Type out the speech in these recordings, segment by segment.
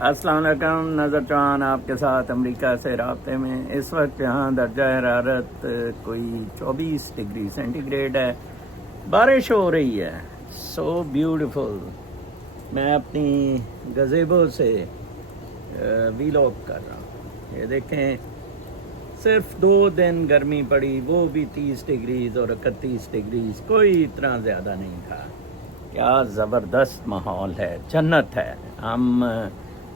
السلام علیکم، نظر چوہان آپ کے ساتھ امریکہ سے رابطے میں۔ اس وقت یہاں درجہ حرارت کوئی 24 ڈگری سینٹی گریڈ ہے، بارش ہو رہی ہے، سو بیوٹیفل۔ میں اپنی گزیبو سے ویلاگ کر رہا ہوں۔ یہ دیکھیں، صرف 2 دن گرمی پڑی، وہ بھی 30 ڈگریز اور 31 ڈگریز، کوئی اتنا زیادہ نہیں تھا۔ کیا زبردست ماحول ہے، جنت ہے۔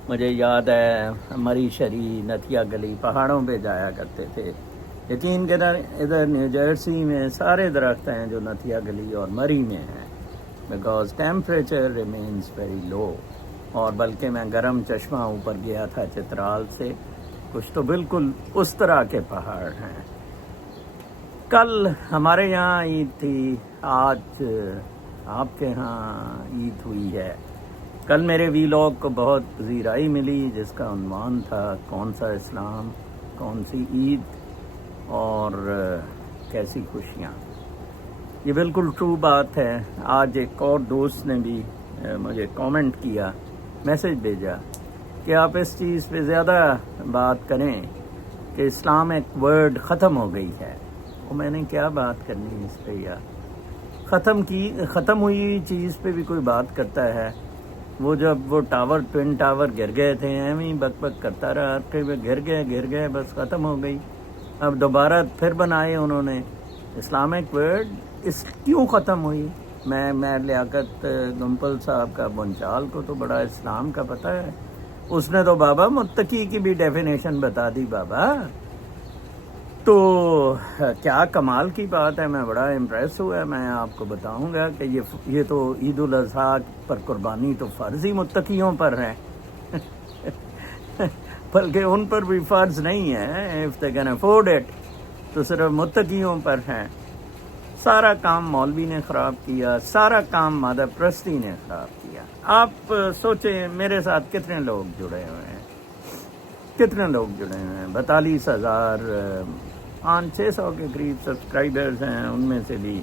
مجھے یاد ہے مری شری نتیا گلی پہاڑوں پہ جایا کرتے تھے۔ یقین کریں ادھر نیو جرسی میں سارے درخت ہیں جو نتیا گلی اور مری میں ہیں، because temperature remains very low. اور بلکہ میں گرم چشمہ اوپر گیا تھا چترال سے، کچھ تو بالکل اس طرح کے پہاڑ ہیں۔ کل ہمارے یہاں عید تھی، آج آپ کے ہاں عید ہوئی ہے۔ کل میرے ویلاگ کو بہت پذیرائی ملی، جس کا عنوان تھا کون سا اسلام، کون سی عید اور کیسی خوشیاں۔ یہ بالکل ٹرو بات ہے۔ آج ایک اور دوست نے بھی مجھے کامنٹ کیا، میسج بھیجا کہ آپ اس چیز پہ زیادہ بات کریں کہ اسلام ایک ورڈ ختم ہو گئی ہے۔ اور میں نے کیا بات کرنی اس پہ یار؟ ختم ہوئی چیز پہ بھی کوئی بات کرتا ہے؟ وہ جب وہ ٹوئن ٹاور گر گئے تھے، ایویں بک بک کرتا رہا کہ وہ گر گئے بس ختم ہو گئی۔ اب دوبارہ پھر بنائے انہوں نے اسلامک ورڈ، اس کیوں ختم ہوئی؟ میں لیاقت گمپل صاحب کا بنچال کو تو بڑا اسلام کا پتہ ہے، اس نے تو بابا متقی کی بھی ڈیفینیشن بتا دی بابا۔ تو کیا کمال کی بات ہے، میں بڑا امپریس ہوا۔ میں آپ کو بتاؤں گا کہ یہ تو عید الاضحیٰ پر قربانی تو فرض ہی متقیوں پر ہے، بلکہ ان پر بھی فرض نہیں ہے، if they can afford it، تو صرف متقیوں پر ہے۔ سارا کام مولوی نے خراب کیا، سارا کام مادہ پرستی نے خراب کیا۔ آپ سوچیں میرے ساتھ کتنے لوگ جڑے ہوئے ہیں، 42,000 600 کے قریب سبسکرائبرز ہیں۔ ان میں سے بھی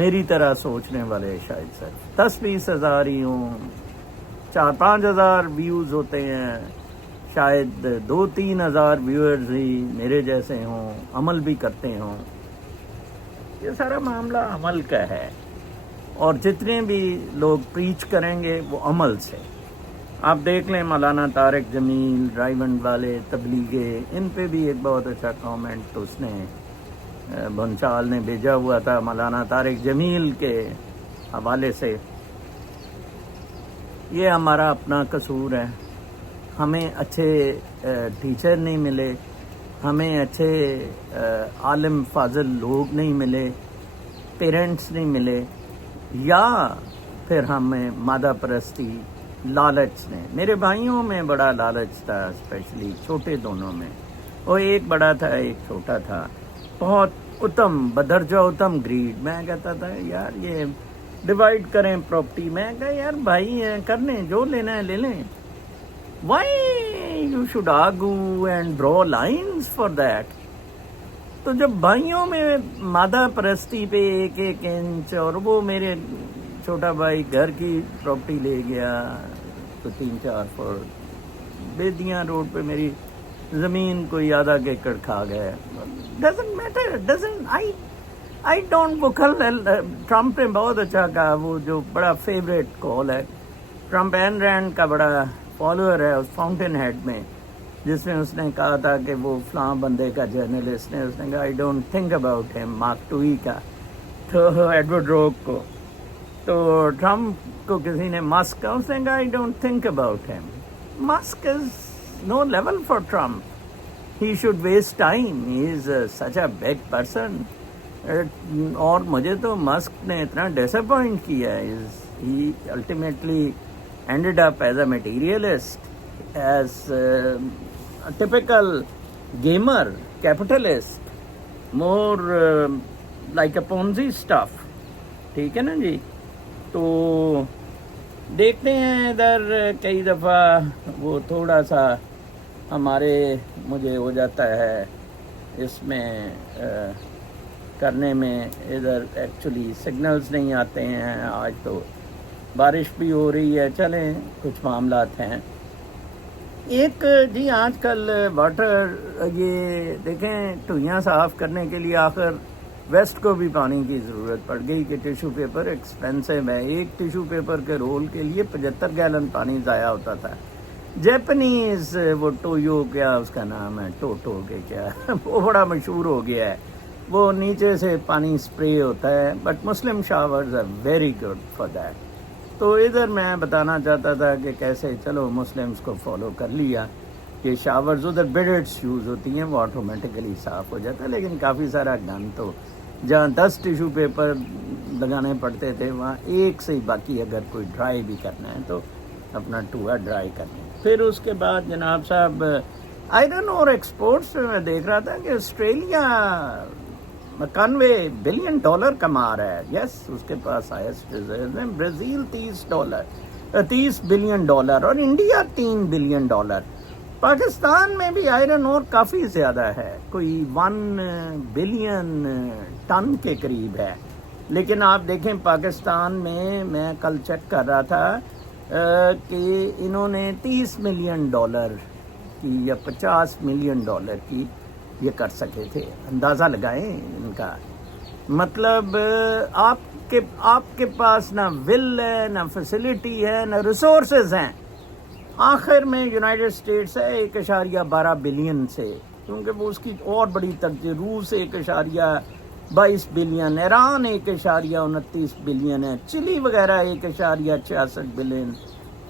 میری طرح سوچنے والے شاید صرف 10-20 ہزار ہی ہوں، 4-5 ہزار ویوز ہوتے ہیں، شاید 2-3 ہزار ویورز ہی میرے جیسے ہوں، عمل بھی کرتے ہوں۔ یہ سارا معاملہ عمل کا ہے، اور جتنے بھی لوگ پریچ کریں گے وہ عمل سے۔ آپ دیکھ لیں مولانا طارق جمیل، رائیونڈ والے تبلیغے، ان پہ بھی ایک بہت اچھا کامنٹ اس نے بنچال نے بھیجا ہوا تھا مولانا طارق جمیل کے حوالے سے۔ یہ ہمارا اپنا قصور ہے، ہمیں اچھے ٹیچر نہیں ملے، ہمیں اچھے عالم فاضل لوگ نہیں ملے، پیرنٹس نہیں ملے، یا پھر ہمیں مادہ پرستی، لالچ نے۔ میرے بھائیوں میں بڑا لالچ تھا، اسپیشلی چھوٹے دونوں میں۔ وہ ایک بڑا تھا ایک چھوٹا تھا، بہت بدرجہ اتم گریڈ۔ میں کہتا تھا یار یہ ڈیوائڈ کریں پراپرٹی، میں کہا یار بھائی ہیں، کر لیں، جو لینا ہے لے لیں، why you should argue and draw lines for that. تو جب بھائیوں میں مادہ پرستی پہ 1-1 انچ، اور وہ میرے چھوٹا بھائی گھر کی پراپرٹی لے گیا تو 3-4 فٹ، بیدیاں روڈ پہ میری زمین کوئی آدھا ایکڑ کھا گئے۔ Doesn't matter, I don't. وہ کل ٹرمپ نے بہت اچھا کہا، وہ جو بڑا فیوریٹ کال ہے، ٹرمپ این رینڈ کا بڑا فالوور ہے اس فاؤنٹین ہیڈ میں، جس میں اس نے کہا تھا کہ وہ فلاں بندے کا جرنلسٹ نے، اس نے کہا آئی ڈونٹ تھنک اباؤٹ ہم، مارک ٹوئی کا، تو ایڈورڈ روک کو۔ تو ٹرمپ کو کسی نے مسک کا، اس نے کہا آئی ڈونٹ تھنک اباؤٹ ہم۔ Musk is no level for Trump, he should waste time, he is such a big person. اور مجھے تو مسک نے اتنا ڈسپوائنٹ کیا ہے، he ultimately ended up as a materialist, as a typical gamer, capitalist, more like a Ponzi stuff. ٹھیک ہے نا جی؟ تو دیکھتے ہیں ادھر کئی دفعہ وہ تھوڑا سا مجھے ہو جاتا ہے اس میں کرنے میں، ادھر ایکچولی سگنلز نہیں آتے ہیں۔ آج تو بارش بھی ہو رہی ہے، چلیں کچھ معاملات ہیں۔ ایک جی آج کل واٹر یہ دیکھیں ٹوئیاں صاف کرنے کے لیے آخر ویسٹ کو بھی پانی کی ضرورت پڑ گئی کہ ٹیشو پیپر ایکسپینسو ہے. ایک ٹیشو پیپر کے رول کے لیے 75 گیلن پانی ضائع ہوتا تھا. جیپنیز وہ ٹویو کیا اس کا نام ہے ٹوٹو کے کیا وہ بڑا مشہور ہو گیا ہے. وہ نیچے سے پانی سپرے ہوتا ہے but Muslim showers are very good for that. تو ادھر میں بتانا چاہتا تھا کہ کیسے چلو مسلمز کو فالو کر لیا کہ شاورز ادھر بیڈٹس یوز ہوتی ہیں وہ آٹومیٹیکلی صاف ہو جاتا ہے. لیکن کافی سارا گن تو جہاں 10 ٹیشو پیپر لگانے پڑتے تھے وہاں ایک سے ہی باقی اگر کوئی ڈرائی بھی کرنا ہے تو اپنا ٹوئا ڈرائی کرنا ہے. پھر اس کے بعد جناب صاحب آئرن اور ایکسپورٹس میں دیکھ رہا تھا کہ آسٹریلیا 91 بلین ڈالر کما رہا ہے. یس اس کے پاس ہائیسٹ ریزرو ہے. برازیل 30 بلین ڈالر اور انڈیا 3 بلین ڈالر. پاکستان میں بھی آئرن اور کافی زیادہ ہے کوئی 1 بلین ٹن کے قریب ہے. لیکن آپ دیکھیں پاکستان میں کل چیک کر رہا تھا کہ انہوں نے 30 ملین ڈالر کی یا 50 ملین ڈالر کی یہ کر سکے تھے. اندازہ لگائیں ان کا مطلب آپ کے پاس نہ ول ہے نہ فیسلٹی ہے نہ ریسورسز ہیں. آخر میں یونائٹڈ اسٹیٹس ہے 1.12 بلین سے کیونکہ وہ اس کی اور بڑی ترجیح. روس 1.22 بلین، ایران 1.29 بلین ہے، چلی وغیرہ 1.66 بلین،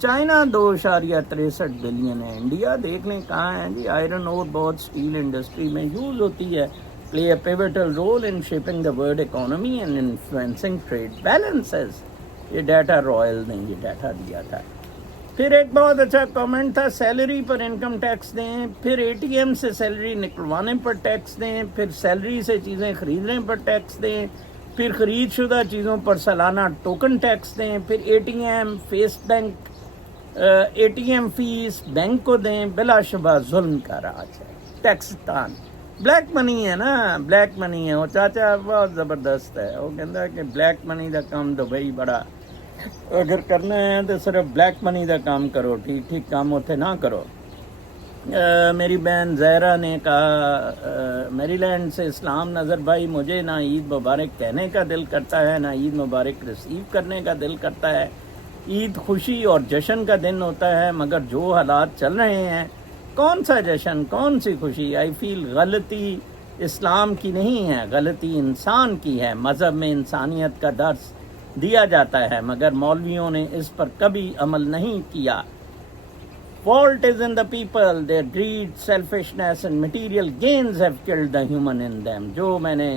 چائنا 2.63 بلین ہے. انڈیا دیکھ لیں کہاں ہے جی. آئرن اور بہت اسٹیل انڈسٹری میں یوز ہوتی ہے. Play a pivotal role in shaping the world economy and influencing trade balances. یہ ڈیٹا رائل نے یہ ڈیٹا دیا تھا. پھر ایک بہت اچھا کامنٹ تھا سیلری پر انکم ٹیکس دیں، پھر اے ٹی ایم سے سیلری نکلوانے پر ٹیکس دیں، پھر سیلری سے چیزیں خریدنے پر ٹیکس دیں، پھر خرید شدہ چیزوں پر سالانہ ٹوکن ٹیکس دیں، پھر A T M fee bank کو دیں. بلا شبہ ظلم کا راج ہے ٹیکسستان. بلیک منی ہے نا، بلیک منی ہے. وہ چاچا بہت زبردست ہے. وہ کہتا ہے کہ بلیک منی کا کام دبئی بڑا اگر کرنا ہے تو صرف بلیک منی کا کام کرو، ٹھیک کام ہوتے نہ کرو. میری بہن زہرا نے کہا میری لینڈ سے اسلام نظر بھائی مجھے نہ عید مبارک کہنے کا دل کرتا ہے نہ عید مبارک ریسیو کرنے کا دل کرتا ہے. عید خوشی اور جشن کا دن ہوتا ہے مگر جو حالات چل رہے ہیں کون سا جشن کون سی خوشی. آئی فیل غلطی اسلام کی نہیں ہے، غلطی انسان کی ہے. مذہب میں انسانیت کا درس دیا جاتا ہے مگر مولویوں نے اس پر کبھی عمل نہیں کیا. Fault is in the people, their greed, selfishness and material gains have killed the human in them. جو میں نے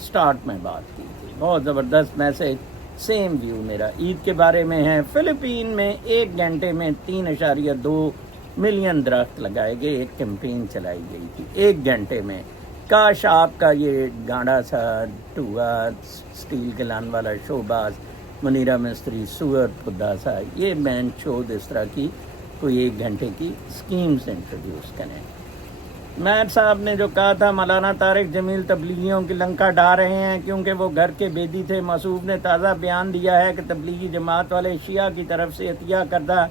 سٹارٹ میں بات کی تھی. بہت زبردست میسج. سیم ویو میرا عید کے بارے میں ہے. فلپین میں 1 گھنٹے میں 3.2 ملین درخت لگائے گئے. ایک کیمپین چلائی گئی تھی 1 گھنٹے میں. کاش آپ کا یہ گانڈا سا ٹوئا اسٹیل کے لان والا شوباز منیرا مستری سور خدا سا یہ مین شود اس طرح کی کوئی 1 گھنٹے کی اسکیمز انٹروڈیوس کریں. میر صاحب نے جو کہا تھا مولانا طارق جمیل تبلیغیوں کی لنکا ڈھا رہے ہیں کیونکہ وہ گھر کے بیدی تھے. معصوب نے تازہ بیان دیا ہے کہ تبلیغی جماعت والے شیعہ کی طرف سے عطیہ کردہ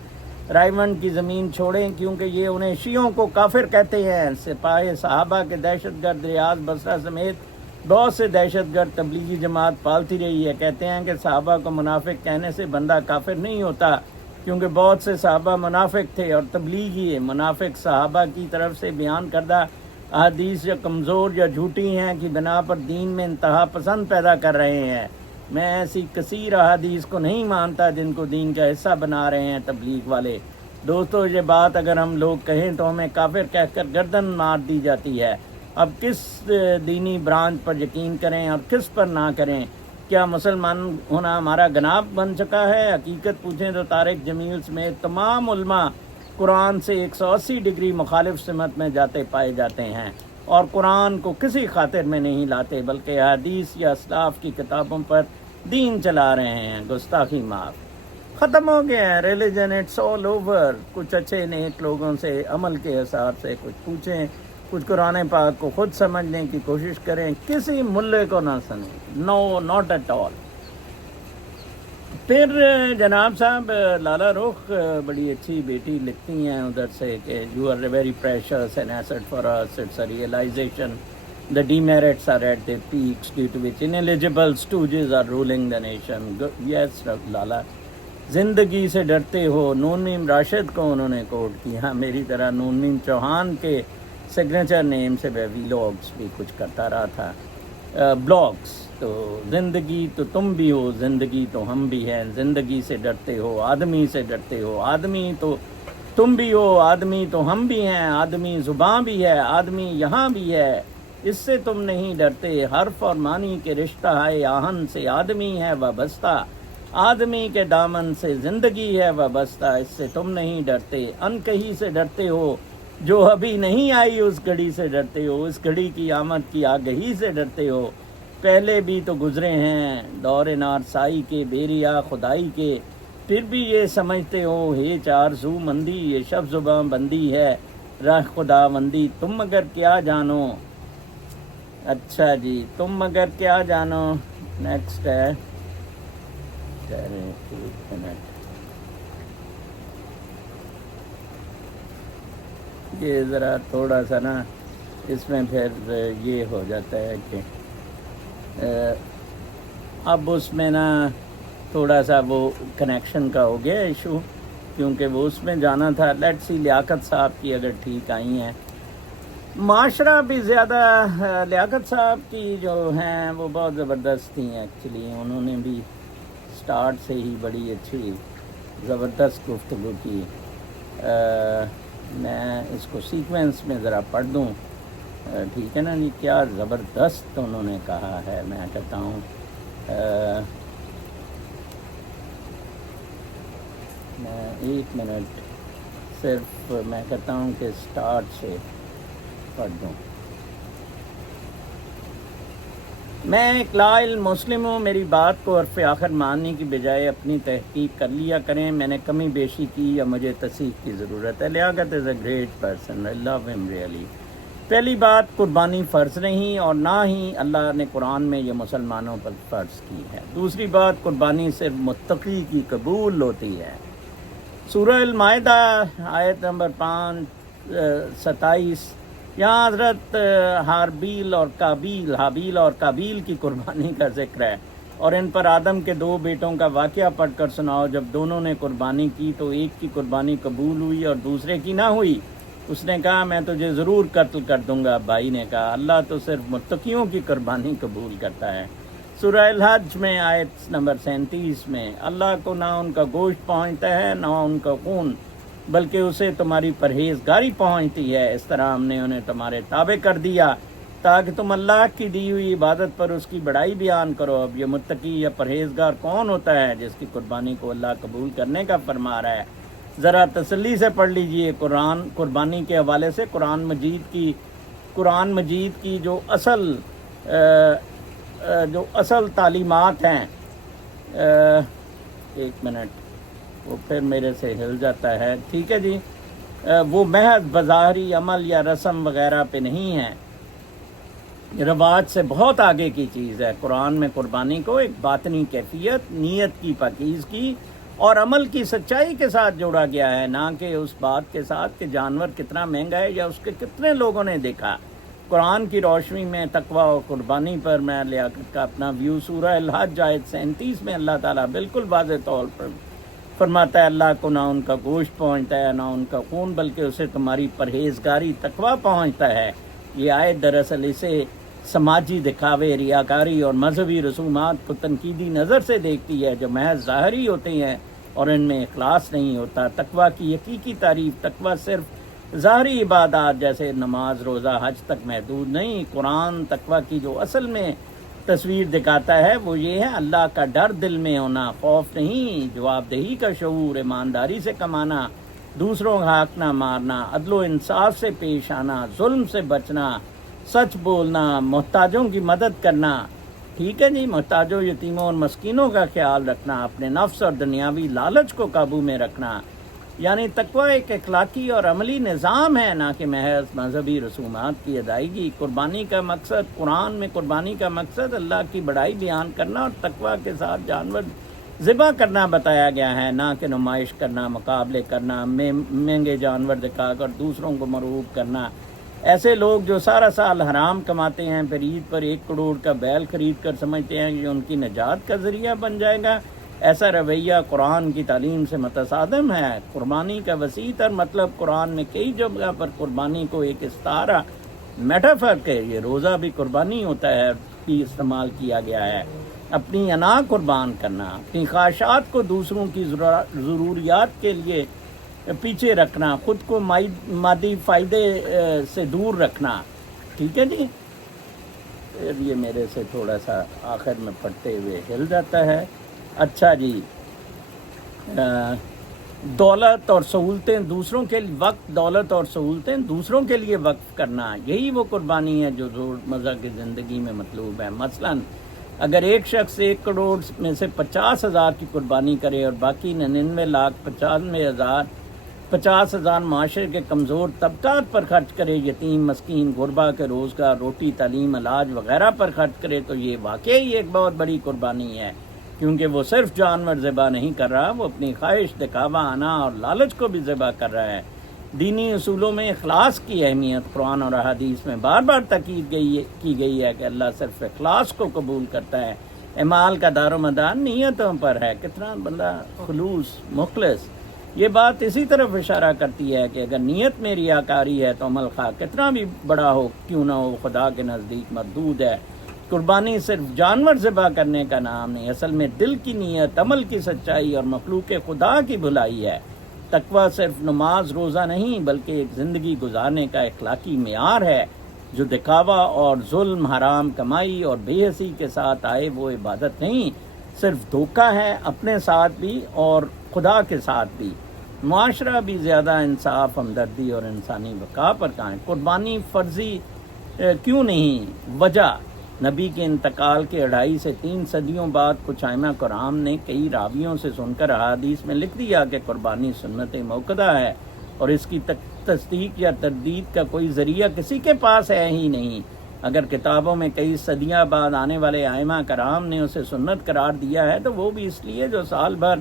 رائمنڈ کی زمین چھوڑیں کیونکہ یہ انہیں شیعوں کو کافر کہتے ہیں. سپاہ صحابہ کے دہشت گرد ریاض بصرہ سمیت بہت سے دہشت گرد تبلیغی جماعت پالتی رہی ہے. کہتے ہیں کہ صحابہ کو منافق کہنے سے بندہ کافر نہیں ہوتا کیونکہ بہت سے صحابہ منافق تھے اور تبلیغی منافق صحابہ کی طرف سے بیان کردہ احادیث یا کمزور یا جھوٹی ہیں کہ بنا پر دین میں انتہا پسند پیدا کر رہے ہیں. میں ایسی کثیر احادیث کو نہیں مانتا جن کو دین کا حصہ بنا رہے ہیں تبلیغ والے. دوستو یہ بات اگر ہم لوگ کہیں تو ہمیں کافر کہہ کر گردن مار دی جاتی ہے. اب کس دینی برانچ پر یقین کریں اور کس پر نہ کریں؟ کیا مسلمان ہونا ہمارا گناہ بن چکا ہے؟ حقیقت پوچھیں تو طارق جمیل سمیت تمام علماء قرآن سے 180 ڈگری مخالف سمت میں جاتے پائے جاتے ہیں اور قرآن کو کسی خاطر میں نہیں لاتے بلکہ حدیث یا اسلاف کی کتابوں پر دین چلا رہے ہیں. گستاخی معاف. ختم ہو گیا ہے ریلیجن، اٹس آل اوور. کچھ اچھے نیک لوگوں سے عمل کے حساب سے کچھ پوچھیں، کچھ قرآن پاک کو خود سمجھنے کی کوشش کریں، کسی ملے کو نہ سنیں. نو ناٹ ایٹ آل. پھر جناب صاحب لالا رخ بڑی اچھی بیٹی لکھتی ہیں ادھر سے کہ you are very precious an asset for us it's a realisation the demerits are at their peaks due to which ineligible stooges are ruling the nation. Yes لالا زندگی سے ڈرتے ہو. نون میم راشد کو انہوں نے کوٹ کیا میری طرح. نون میم چوہان کے سگنیچر نیم سے میں ویلاگس بھی کچھ کرتا رہا تھا, بلاگس. تو زندگی تو تم بھی ہو, زندگی تو ہم بھی ہیں. زندگی سے ڈرتے ہو, آدمی سے ڈرتے ہو. آدمی تو تم بھی ہو, آدمی تو ہم بھی ہیں. آدمی زباں بھی ہے, آدمی یہاں بھی ہے. اس سے تم نہیں ڈرتے. حرف اور معنی کے رشتہ ہے آہن سے آدمی ہے وابستہ. آدمی کے دامن سے زندگی ہے وابستہ. اس سے تم نہیں ڈرتے. ان کہیں سے ڈرتے ہو جو ابھی نہیں آئی, اس گھڑی سے ڈرتے ہو. اس گھڑی کی آمد کی آگہی سے ڈرتے ہو. پہلے بھی تو گزرے ہیں دور نارسائی کے, بیریا خدائی کے. پھر بھی یہ سمجھتے ہو ہیچ آرزو مندی یہ شب زباں بندی ہے راہ خدا بندی. تم مگر کیا جانو. اچھا جی, تم مگر کیا جانو. نیکسٹ ہے, ایک منٹ, یہ ذرا تھوڑا سا نا اس میں پھر یہ ہو جاتا ہے کہ اب اس میں نا تھوڑا سا وہ کنیکشن کا ہو گیا ایشو, کیونکہ وہ اس میں جانا تھا. لیٹ سی لیاقت صاحب کی اگر ٹھیک آئی ہیں. معاشرہ بھی زیادہ لیاقت صاحب کی جو ہیں وہ بہت زبردست تھیں ایکچولی. انہوں نے بھی سٹارٹ سے ہی بڑی اچھی زبردست گفتگو کی. میں اس کو سیکوینس میں ذرا پڑھ دوں, ٹھیک ہے نا جی. کیا زبردست انہوں نے کہا ہے. میں کہتا ہوں میں ایک منٹ صرف میں کہتا ہوں کہ سٹارٹ سے پڑھ دوں. میں ایک لائل مسلم ہوں. میری بات کو عرف آخر ماننے کی بجائے اپنی تحقیق کر لیا کریں. میں نے کمی بیشی کی یا مجھے تصحیح کی ضرورت ہے. لیاقت از اے گریٹ پرسن, آئی لو ہم ریئلی. پہلی بات, قربانی فرض نہیں اور نہ ہی اللہ نے قرآن میں یہ مسلمانوں پر فرض کی ہے. دوسری بات, قربانی صرف متقی کی قبول ہوتی ہے. سورہ المائدہ آیت نمبر 27, یہاں حضرت حابیل اور کابیل کی قربانی کا ذکر ہے, اور ان پر آدم کے 2 بیٹوں کا واقعہ پڑھ کر سناؤ. جب دونوں نے قربانی کی تو ایک کی قربانی قبول ہوئی اور دوسرے کی نہ ہوئی. اس نے کہا میں تجھے ضرور قتل کر دوں گا. بھائی نے کہا اللہ تو صرف متقیوں کی قربانی قبول کرتا ہے. سورہ الحج میں آیت نمبر 37 میں, اللہ کو نہ ان کا گوشت پہنچتا ہے نہ ان کا خون, بلکہ اسے تمہاری پرہیزگاری پہنچتی ہے. اس طرح ہم نے انہیں تمہارے تابع کر دیا تاکہ تم اللہ کی دی ہوئی عبادت پر اس کی بڑائی بیان کرو. اب یہ متقی یا پرہیزگار کون ہوتا ہے جس کی قربانی کو اللہ قبول کرنے کا فرما رہا ہے. ذرا تسلی سے پڑھ لیجئے قربانی کے حوالے سے قرآن مجید کی جو اصل تعلیمات ہیں. ایک منٹ, وہ پھر میرے سے ہل جاتا ہے. ٹھیک ہے جی, وہ محض بظاہری عمل یا رسم وغیرہ پہ نہیں ہے, رواج سے بہت آگے کی چیز ہے. قرآن میں قربانی کو ایک باطنی کیفیت, نیت کی پاکیزگی اور عمل کی سچائی کے ساتھ جوڑا گیا ہے, نہ کہ اس بات کے ساتھ کہ جانور کتنا مہنگا ہے یا اس کے کتنے لوگوں نے دیکھا. قرآن کی روشنی میں تقویٰ اور قربانی پر میں لیاقت کا اپنا ویو. سورہ الحج آیت 37 میں اللہ تعالیٰ بالکل واضح طور پر فرماتا ہے اللہ کو نہ ان کا گوشت پہنچتا ہے نہ ان کا خون, بلکہ اسے تمہاری پرہیزگاری تقویٰ پہنچتا ہے. یہ آیت دراصل اسے سماجی دکھاوے, ریاکاری اور مذہبی رسومات کو تنقیدی نظر سے دیکھتی ہے جو محض ظاہری ہوتے ہیں اور ان میں اخلاص نہیں ہوتا. تقویٰ کی حقیقی تعریف, تقویٰ صرف ظاہری عبادات جیسے نماز, روزہ, حج تک محدود نہیں. قرآن تقویٰ کی جو اصل میں تصویر دکھاتا ہے وہ یہ ہے اللہ کا ڈر دل میں ہونا, خوف نہیں, جواب دہی کا شعور, ایمانداری سے کمانا, دوسروں کا حق نہ مارنا, عدل و انصاف سے پیش آنا, ظلم سے بچنا, سچ بولنا, محتاجوں کی مدد کرنا. ٹھیک ہے جی, محتاجوں, یتیموں اور مسکینوں کا خیال رکھنا, اپنے نفس اور دنیاوی لالچ کو قابو میں رکھنا. یعنی تقویٰ ایک اخلاقی اور عملی نظام ہے, نہ کہ محض مذہبی رسومات کی ادائیگی. قربانی کا مقصد, قرآن میں قربانی کا مقصد اللہ کی بڑائی بیان کرنا اور تقویٰ کے ساتھ جانور ذبح کرنا بتایا گیا ہے، نہ کہ نمائش کرنا، مقابلے کرنا، مہنگے جانور دکھا کر دوسروں کو مرعوب کرنا۔ ایسے لوگ جو سارا سال حرام کماتے ہیں پھر عید پر 1 کروڑ کا بیل خرید کر سمجھتے ہیں کہ ان کی نجات کا ذریعہ بن جائے گا، ایسا رویہ قرآن کی تعلیم سے متصادم ہے۔ قربانی کا وسیع تر مطلب قرآن میں کئی جگہ پر قربانی کو ایک استعارہ میٹافر کے یہ روزہ بھی قربانی ہوتا ہے بھی استعمال کیا گیا ہے۔ اپنی انا قربان کرنا، اپنی خواہشات کو دوسروں کی ضروریات کے لیے پیچھے رکھنا، خود کو مادی فائدے سے دور رکھنا، ٹھیک ہے جی۔ پھر یہ میرے سے تھوڑا سا آخر میں پڑھتے ہوئے ہل جاتا ہے۔ اچھا جی، دولت اور سہولتیں دوسروں کے وقت دولت اور سہولتیں دوسروں کے لیے وقف کرنا، یہی وہ قربانی ہے جو زور مزہ کی زندگی میں مطلوب ہے۔ مثلاً اگر ایک شخص 1 کروڑ میں سے 50,000 کی قربانی کرے اور باقی 99,95,000 معاشرے کے کمزور طبقات پر خرچ کرے، یتیم، مسکین، غربا کے روزگار، روٹی، تعلیم، علاج وغیرہ پر خرچ کرے، تو یہ واقعی ایک بہت بڑی قربانی ہے، کیونکہ وہ صرف جانور ذبح نہیں کر رہا، وہ اپنی خواہش، دکھاوا، انا اور لالچ کو بھی ذبح کر رہا ہے۔ دینی اصولوں میں اخلاص کی اہمیت قرآن اور احادیث میں بار بار تاکید کی گئی ہے کہ اللہ صرف اخلاص کو قبول کرتا ہے۔ اعمال کا دار و مدار نیتوں پر ہے، کتنا بندہ خلوص، مخلص۔ یہ بات اسی طرف اشارہ کرتی ہے کہ اگر نیت میں ریاکاری ہے تو عمل خواہ کتنا بھی بڑا ہو کیوں نہ ہو خدا کے نزدیک مردود ہے۔ قربانی صرف جانور ذبح کرنے کا نام نہیں، اصل میں دل کی نیت، عمل کی سچائی اور مخلوق خدا کی بھلائی ہے۔ تقویٰ صرف نماز روزہ نہیں بلکہ ایک زندگی گزارنے کا اخلاقی معیار ہے۔ جو دکھاوا اور ظلم، حرام کمائی اور بے حسی کے ساتھ آئے وہ عبادت نہیں، صرف دھوکہ ہے، اپنے ساتھ بھی اور خدا کے ساتھ بھی۔ معاشرہ بھی زیادہ انصاف، ہمدردی اور انسانی بقا پر قائم۔ قربانی فرضی کیوں نہیں؟ وجہ نبی کے انتقال کے 2.5 سے 3 صدیوں بعد کچھ ائمہ کرام نے کئی راویوں سے سن کر احادیث میں لکھ دیا کہ قربانی سنت موقدہ ہے اور اس کی تصدیق یا تردید کا کوئی ذریعہ کسی کے پاس ہے ہی نہیں۔ اگر کتابوں میں کئی صدیاں بعد آنے والے ائمہ کرام نے اسے سنت قرار دیا ہے تو وہ بھی اس لیے جو سال بھر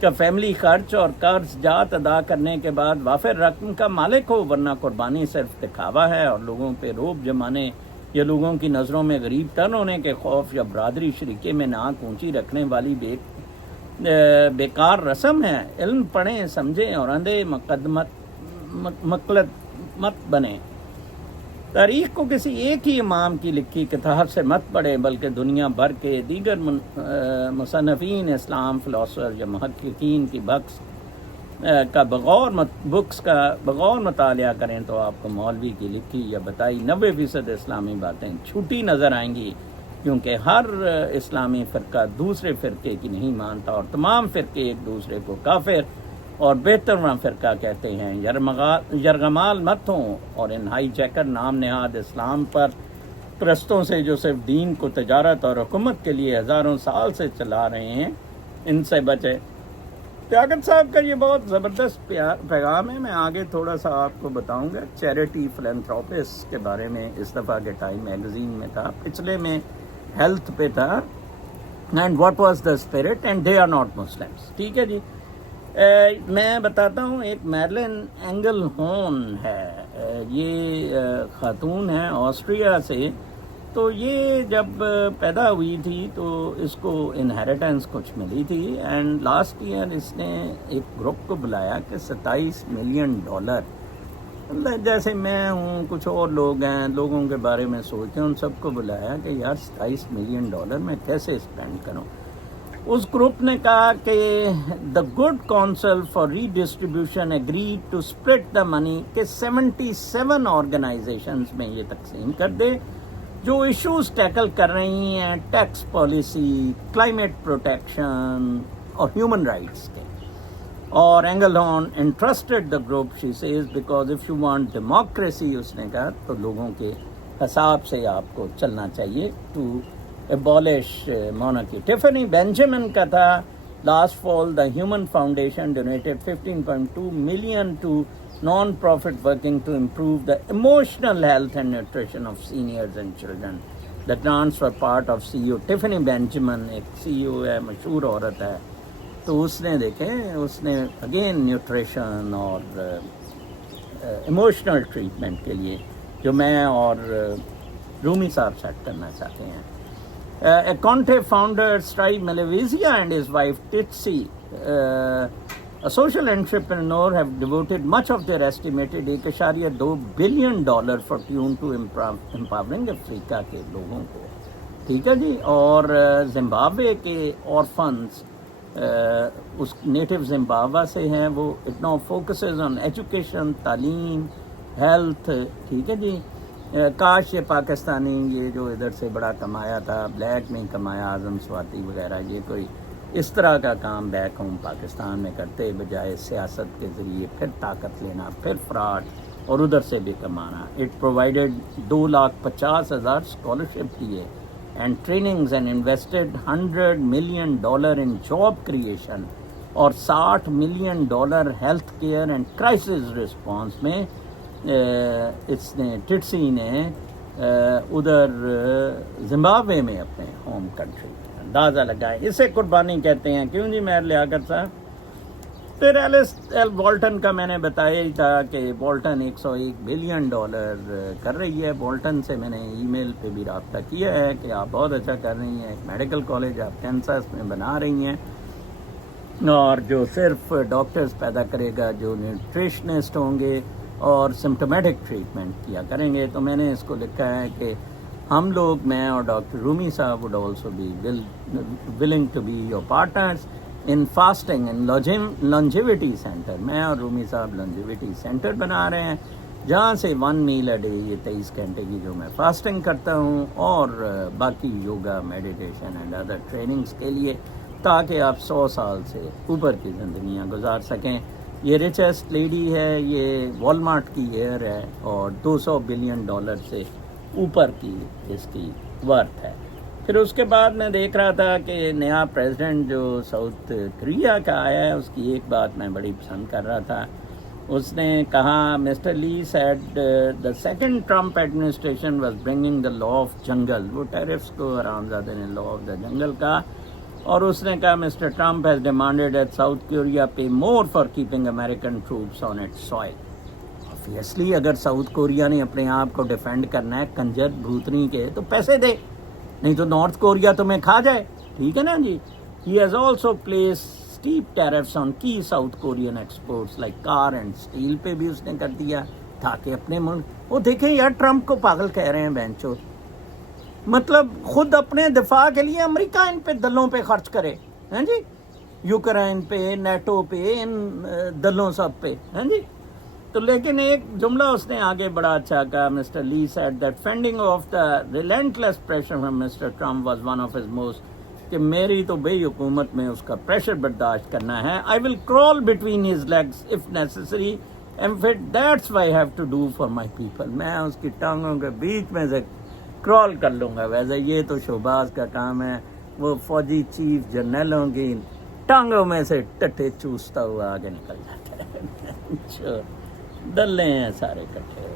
کا فیملی خرچ اور قرض جات ادا کرنے کے بعد وافر رقم کا مالک ہو، ورنہ قربانی صرف دکھاوا ہے اور لوگوں پہ روب جمانے یا لوگوں کی نظروں میں غریب تر ہونے کے خوف یا برادری شریکے میں ناک اونچی رکھنے والی بیکار رسم ہے۔ علم پڑھیں، سمجھیں اور اندھے مقلد مت بنیں۔ تاریخ کو کسی ایک ہی امام کی لکھی کتاب سے مت پڑھیں بلکہ دنیا بھر کے دیگر مصنفین اسلام، فلاسفر یا محققین کی بکس کا بغور مطالعہ کریں تو آپ کو مولوی کی لکھی یا بتائی 90% اسلامی باتیں چھوٹی نظر آئیں گی، کیونکہ ہر اسلامی فرقہ دوسرے فرقے کی نہیں مانتا اور تمام فرقے ایک دوسرے کو کافر اور بہترواں فرقہ کہتے ہیں۔ یرغمال مت ہوں اور ان ہائی جیکر نام نہاد اسلام پر پرستوں سے جو صرف دین کو تجارت اور حکومت کے لیے ہزاروں سال سے چلا رہے ہیں، ان سے بچے۔ تیاگت صاحب کا یہ بہت زبردست پیغام ہے۔ میں آگے تھوڑا سا آپ کو بتاؤں گا چیریٹی فلینتھروپس کے بارے میں۔ اس دفعہ کے ٹائم میگزین میں تھا، پچھلے میں ہیلتھ پہ تھا، and what was the spirit and they are not Muslims, ٹھیک ہے جی۔ میں بتاتا ہوں، ایک میرلن اینگل ہون ہے، یہ خاتون ہے آسٹریا سے۔ تو یہ جب پیدا ہوئی تھی تو اس کو انہیریٹنس کچھ ملی تھی، اینڈ لاسٹ ایئر اس نے ایک گروپ کو بلایا کہ $27 ملین، جیسے میں ہوں، کچھ اور لوگ ہیں، لوگوں کے بارے میں سوچتے ہیں، ان سب کو بلایا کہ یار $27 ملین میں کیسے اسپینڈ کروں۔ اس گروپ نے کہا کہ the good council for redistribution agreed to split the money کہ 77 آرگنائزیشنز میں یہ تقسیم کر دے جو ایشوز ٹیکل کر رہی ہیں ٹیکس پالیسی، کلائمیٹ پروٹیکشن اور ہیومن رائٹس کے۔ اور Engelhorn interested the group, she says, because if you want democracy, اس نے کہا، تو لوگوں کے حساب سے آپ کو چلنا چاہیے to abolish monarchy۔ Tiffany Benjamin کا تھا، last fall the human foundation donated 15.2 million to non-profit working to improve the emotional health and nutrition of seniors and children. The grants were part of CEO Tiffany Benjamin، ایک CEO ہے، مشہور عورت ہے، تو اس نے دیکھیں اس نے اگین نیوٹریشن اور ایموشنل ٹریٹمنٹ کے لیے جو میں اور رومی صاحب سیٹ کرنا چاہتے ہیں. Conte founder Strive Malavisia and his wife Titsi, a social entrepreneur, have devoted much of their estimated $1.2 billion for tune to empowering Africa کے لوگوں کو. ٹھیک ہے جی. اور زمبابوے کے orphans اس نیٹو زمبابوے سے ہیں, وہ اتنا فوکسز آن ایجوکیشن, تعلیم, ہیلتھ. ٹھیک ہے جی. کاش یہ پاکستانی یہ جو ادھر سے بڑا کمایا تھا, بلیک میں کمایا, اعظم سواتی وغیرہ, یہ کوئی اس طرح کا کام بیک ہوم پاکستان میں کرتے, بجائے سیاست کے ذریعے پھر طاقت لینا, پھر فراڈ اور ادھر سے بھی کمانا. اٹ پرووائڈیڈ 2,50,000 اسکالرشپ دیے and trainings and invested $100 million in job creation اور $60 million health care and crisis response میں. اس نے ٹٹسی نے ادھر زمبابوے میں اپنے ہوم کنٹری اندازہ لگائے. اسے قربانی کہتے ہیں. کیوں جی میر لیاقت صاحب؟ پھر ایل بولٹن کا میں نے بتایا ہی تھا کہ بولٹن $101 بلین کر رہی ہے. بولٹن سے میں نے ای میل پہ بھی رابطہ کیا ہے کہ آپ بہت اچھا کر رہی ہیں, ایک میڈیکل کالج آپ کینسس میں بنا رہی ہیں, اور جو صرف ڈاکٹرز پیدا کرے گا, جو نیوٹریشنسٹ ہوں گے اور سمپٹومیٹک ٹریٹمنٹ کیا کریں گے. تو میں نے اس کو لکھا ہے کہ ہم لوگ, میں اور ڈاکٹر رومی صاحب would also be willing to be your partners in fasting and longevity center. میں اور رومی صاحب longevity center بنا رہے ہیں, جہاں سے 1 meal a day, یہ 23 گھنٹے کی جو میں فاسٹنگ کرتا ہوں, اور باقی yoga, meditation and other trainings کے لیے, تاکہ آپ 100 سال سے اوپر کی زندگیاں گزار سکیں. یہ ریچسٹ لیڈی ہے, یہ والمارٹ کی ایئر ہے, اور $200 بلین سے اوپر کی اس کی ورتھ ہے. پھر اس کے بعد میں دیکھ رہا تھا کہ نیا پریزیڈنٹ جو ساؤتھ کوریا کا آیا ہے, اس کی ایک بات میں بڑی پسند کر رہا تھا. اس نے کہا, mister Lee said the second Trump administration was bringing the law of جنگل. وہ ٹیرفس کو حرامزادے نے لا آف دا جنگل کا. اور اس نے کہا, mister Trump has demanded that South Korea pay more for keeping American troops on its soil. Obviously اگر ساؤتھ کوریا نے اپنے آپ کو ڈیفینڈ کرنا ہے کنجر بھوتنی کے, تو پیسے دے, نہیں تو نارتھ کوریا تمہیں کھا جائے. ٹھیک ہے نا جی. He has also place steep tariffs on کی South Korean exports like car and steel پہ بھی اس نے کر دیا, تاکہ اپنے ملک, وہ دیکھیں یار ٹرمپ کو پاگل کہہ رہے ہیں بینچو, مطلب خود اپنے دفاع کے لیے امریکہ ان پہ دلوں پہ خرچ کرے ہیں جی, یوکرائن پہ, نیٹو پہ, ان دلوں سب پہ ہیں جی. تو لیکن ایک جملہ اس نے آگے بڑا اچھا کہا, mister Lee said that fending off the relentless pressure from mister Trump was one of his most, کہ میری تو بھئی حکومت میں اس کا پریشر برداشت کرنا ہے. I will crawl between his legs if necessary and that's why have to do for my people. میں اس کی ٹانگوں کے بیچ میں سے کرال کر لوں گا. ویسے یہ تو شہباز کا کام ہے, وہ فوجی چیف جرنیلوں کی ٹانگوں میں سے ٹٹے چوستا ہوا آگے نکل جاتا ہے. دلے ہیں سارے کٹھے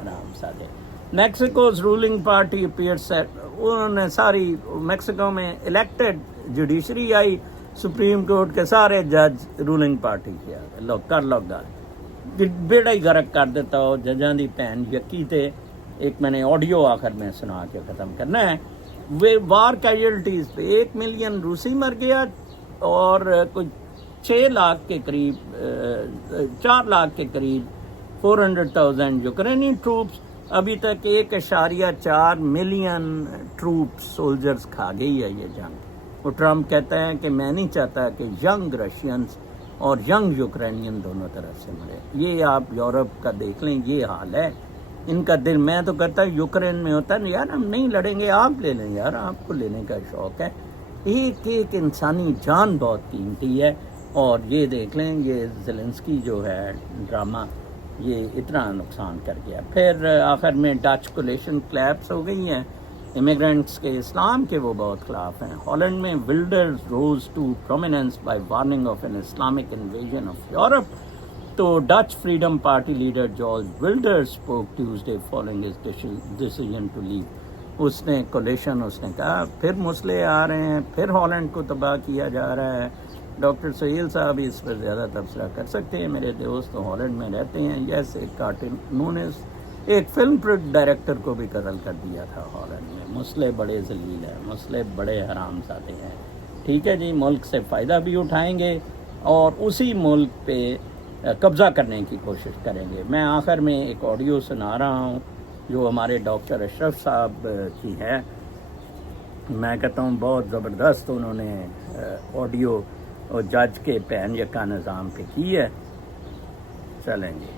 آرام سادے. میکسیکوز رولنگ پارٹی اپیئرز سیٹ, انہوں نے ساری میکسیکو میں الیکٹڈ جوڈیشری آئی, سپریم کورٹ کے سارے جج رولنگ پارٹی کے آ گئے. لو کر لو گل, بیڑا ہی غرق کر دیتا ہو. ججاں دی بہن یقی تے, ایک میں نے آڈیو آخر میں سنا کے ختم کرنا ہے. وہ وار کیجولٹیز پہ 1 ملین روسی مر گیا, اور کچھ 6 لاکھ کے قریب 4 لاکھ کے قریب 400,000 یوکرینی ٹروپس. ابھی تک 1.4 ملین ٹروپس سولجرز کھا گئی ہے یہ جنگ. وہ ٹرمپ کہتا ہے کہ میں نہیں چاہتا کہ ینگ رشینز اور ینگ یوکرینین دونوں طرف سے مرے. یہ آپ یورپ کا دیکھ لیں, یہ حال ہے ان کا. دل میں تو کرتا ہے یوکرین میں ہوتا ہے یار ہم نہیں لڑیں گے, آپ لے لیں یار, آپ کو لینے کا شوق ہے. ایک ایک انسانی جان بہت قیمتی ہے. اور یہ دیکھ لیں, یہ زیلنسکی جو ہے ڈرامہ, یہ اتنا نقصان کر گیا. پھر آخر میں ڈچ کولیشن کلیپس ہو گئی ہیں امیگرینٹس کے, اسلام کے وہ بہت خلاف ہیں. ہالینڈ میں Wilders rose to prominence by warning of an Islamic invasion of Europe. تو Dutch freedom party leader George Wilder spoke Tuesday following his decision to leave. اس نے کولیشن, اس نے کہا پھر مسئلے آ رہے ہیں, پھر ہالینڈ کو تباہ کیا جا رہا ہے, ڈاکٹر سہیل صاحب اس پر زیادہ تبصرہ کر سکتے ہیں، میرے دوست ہالینڈ میں رہتے ہیں. یس، ایک کارٹونسٹ، ایک فلم ڈائریکٹر کو بھی قتل کر دیا تھا ہالینڈ میں. مسئلے بڑے ذلیل ہیں، مسئلے بڑے حرام زادے ہیں. ٹھیک ہے جی، ملک سے فائدہ بھی اٹھائیں گے اور اسی ملک پہ قبضہ کرنے کی کوشش کریں گے. میں آخر میں ایک آڈیو سنا رہا ہوں جو ہمارے ڈاکٹر اشرف صاحب کی ہے. میں کہتا ہوں بہت زبردست انہوں نے آڈیو اور جج کے پین یکا نظام پہ کی ہے. چلیں گے.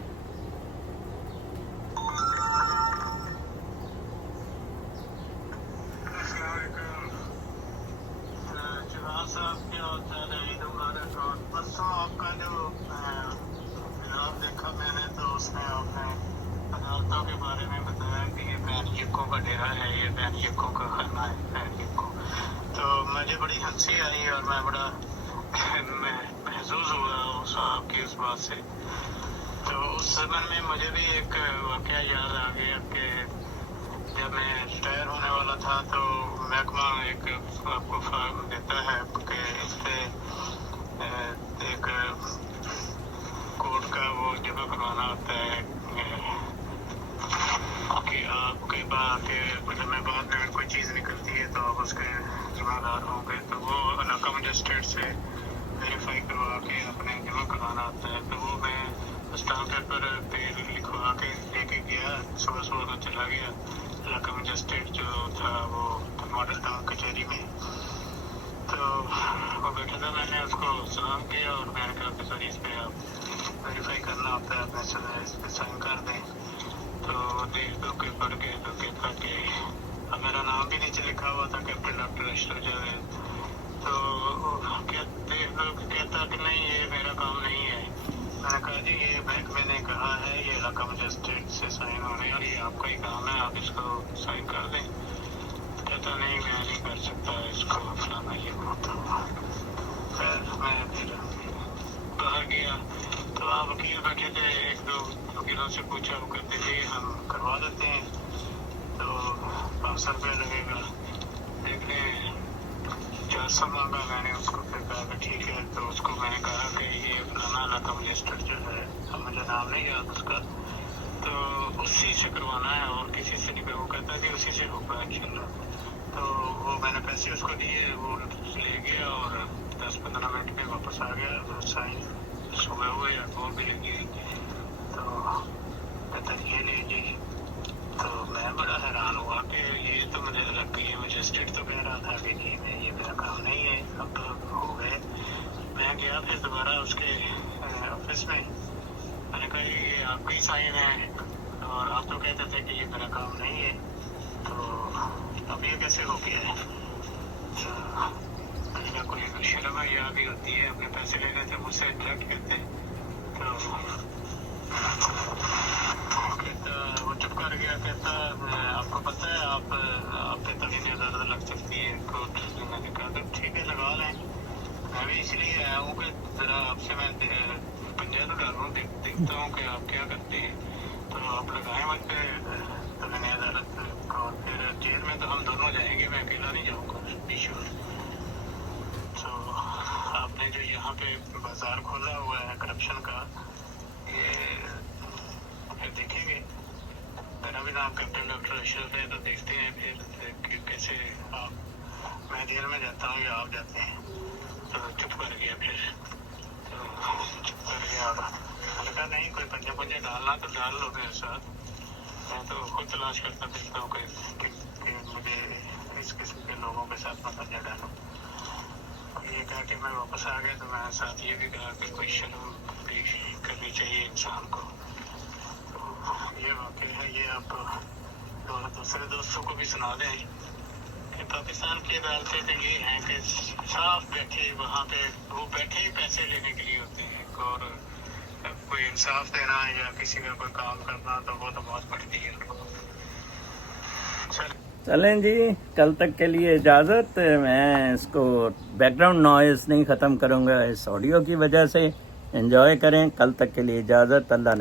آپ کا جو جواب دیکھا میں نے تو اس میں آپ نے عدالتوں کے بارے میں بتایا کہ یہ بین یکوں کا ڈیرا ہے، یہ بین یکوں کا خانہ ہے، بین یکوں. تو مجھے بڑی ہنسی آئی اور میں بڑا محظوظ ہوا آپ کی اس بات سے. تو اس زمن میں مجھے بھی ایک واقعہ یاد آ گیا کہ جب میں ریٹائر ہونے والا تھا تو محکمہ ایک آپ کو فارم دیتا ہے کہ اس پہ ایک کوڈ کا وہ جمع کروانا ہوتا ہے کہ آپ کے بعد میں بعد میں اگر کوئی چیز نکلتی ہے تو آپ اس کے ذمہ دار ہوں گے. تو وہ علاقہ مجسٹریٹ سے ویریفائی کروا کے اپنے جمع کروانا ہوتا ہے. تو وہ میں اسٹامپ پیپر پہ لکھوا کے لے کے گیا. صبح صبح میں چلا گیا علاقہ مجسٹریٹ جو تھا وہ ماڈل ٹاؤن کچہری میں. تو وہ بیٹھا تھا، میں نے اس کو سلام کیا اور میں نے کہا کہ سر اس پہ آپ ویریفائی کرنا ہوتا ہے، اپنے اس پہ سائن کر دیں. تو دیکھ دو کہ پڑھ کے تو کہتا کہ میرا نام بھی نیچے لکھا ہوا تھا کیپٹن ڈاکٹر اشرف جاوید. تو کہتا کہ نہیں یہ میرا کام نہیں ہے. میں نے کہا جی یہ بینک میں نے کہا ہے یہ علاقہ مجسٹریٹ سے سائن ہو رہے ہیں اور یہ آپ کا ہی کام ہے، آپ اس کو سائن کر دیں. کہتا نہیں میں نہیں کر سکتا اس کو فلانا یہ وہ. تو خیر میں پھر باہر گیا تو وہاں وکیل بیٹھے تھے. ایک دو وکیلوں سے پوچھا، وہ کہتے تھے ہم کروا دیتے ہیں تو 500 روپیہ لگے گا. ایک نے 400 مانگا. میں نے اس کو پھر کہا کہ ٹھیک ہے. تو اس کو میں نے کہا کہ یہ فلانا علاقہ مجسٹریٹ جو ہے، اب مجھے نام نہیں یاد اس کا، تو اسی سے کروانا ہے اور کسی سے نہیں. وہ کہتا کہ اسی سے ہوگا انشاءاللہ. تو وہ میں نے پیسے اس کو دیے، وہ لے گیا اور 10-15 منٹ میں واپس آ گیا. سائن صبح ہوئے اور بھی لگی ہوئی. تو کہتا یہ لیجیے. تو میں بڑا حیران ہوا کہ یہ تو مجھے لگ گئی مجسٹریٹ تو کہہ رہا تھا کہ جی میں یہ میرا کام نہیں ہے. اب تو ہو گئے. میں گیا پھر دوبارہ اس کے آفس میں. میں نے کہا یہ آپ کا ہی سائن ہے اور آپ تو کہتے تھے کہ یہ میرا کام نہیں ہے، تو اب یہ کیسے ہو گیا ہے؟ کوئی شرم یا بھی ہوتی ہے، اپنے پیسے لینے تھے مجھ سے ڈائریکٹ کہتے. تو کہتا وہ چپ کر گیا. کہتا آپ کو پتہ ہے آپ کے تبھی زیادہ لگ سکتی ہے کوٹ. میں نے کہا کہ ٹھیک ہے لگا لیں. میں بھی اس لیے آیا ہوں کہ ذرا آپ سے میں پنجہ تو ڈالوں، دیکھتا ہوں کہ آپ کیا کرتے ہیں. تو آپ لگائیں مجھ پہ تبھی عدالت. اور پھر جیل میں تو ہم دونوں جائیں گے، میں اکیلا نہیں جاؤں گا ایشور. تو آپ نے جو یہاں پہ بازار کھولا ہوا ہے کرپشن کا، یہ پھر دیکھیں گے. میرا بھی نام کیپٹن ڈاکٹر اشرف ہے. تو دیکھتے ہیں پھر کیسے آپ میں جیل میں جاتا ہوں یا آپ جاتے ہیں. تو چپ کر گیا. پھر تو چپ کر گیا. میں نے کہا نہیں کوئی پنجہ ڈالنا تو ڈال لو میرے ساتھ. میں تو خود تلاش کرتا پھرتا ہوں کہ مجھے اس قسم کے لوگوں کے ساتھ میں پنجہ ڈالوں. یہ کہا کہ میں واپس آ گیا. تو میں ساتھ یہ بھی کہا کہ کوئی شرم بھی کرنی چاہیے انسان کو. تو یہ واقعہ ہے، یہ آپ دوسرے دوستوں کو بھی سنا دیں کہ پاکستان کی عدالتیں تو یہ ہیں کہ صاف بیٹھے وہاں پہ، وہ بیٹھے ہی پیسے لینے کے لیے ہوتے ہیں. اور کوئی انصاف دینا یا کسی کا کوئی کام کرنا تو وہ تو بہت پڑتی ہے ان کو. چلیں جی، کل تک کے لیے اجازت. میں اس کو بیک گراؤنڈ نوائز نہیں ختم کروں گا اس آڈیو کی وجہ سے. انجوائے کریں. کل تک کے لیے اجازت. اللہ نے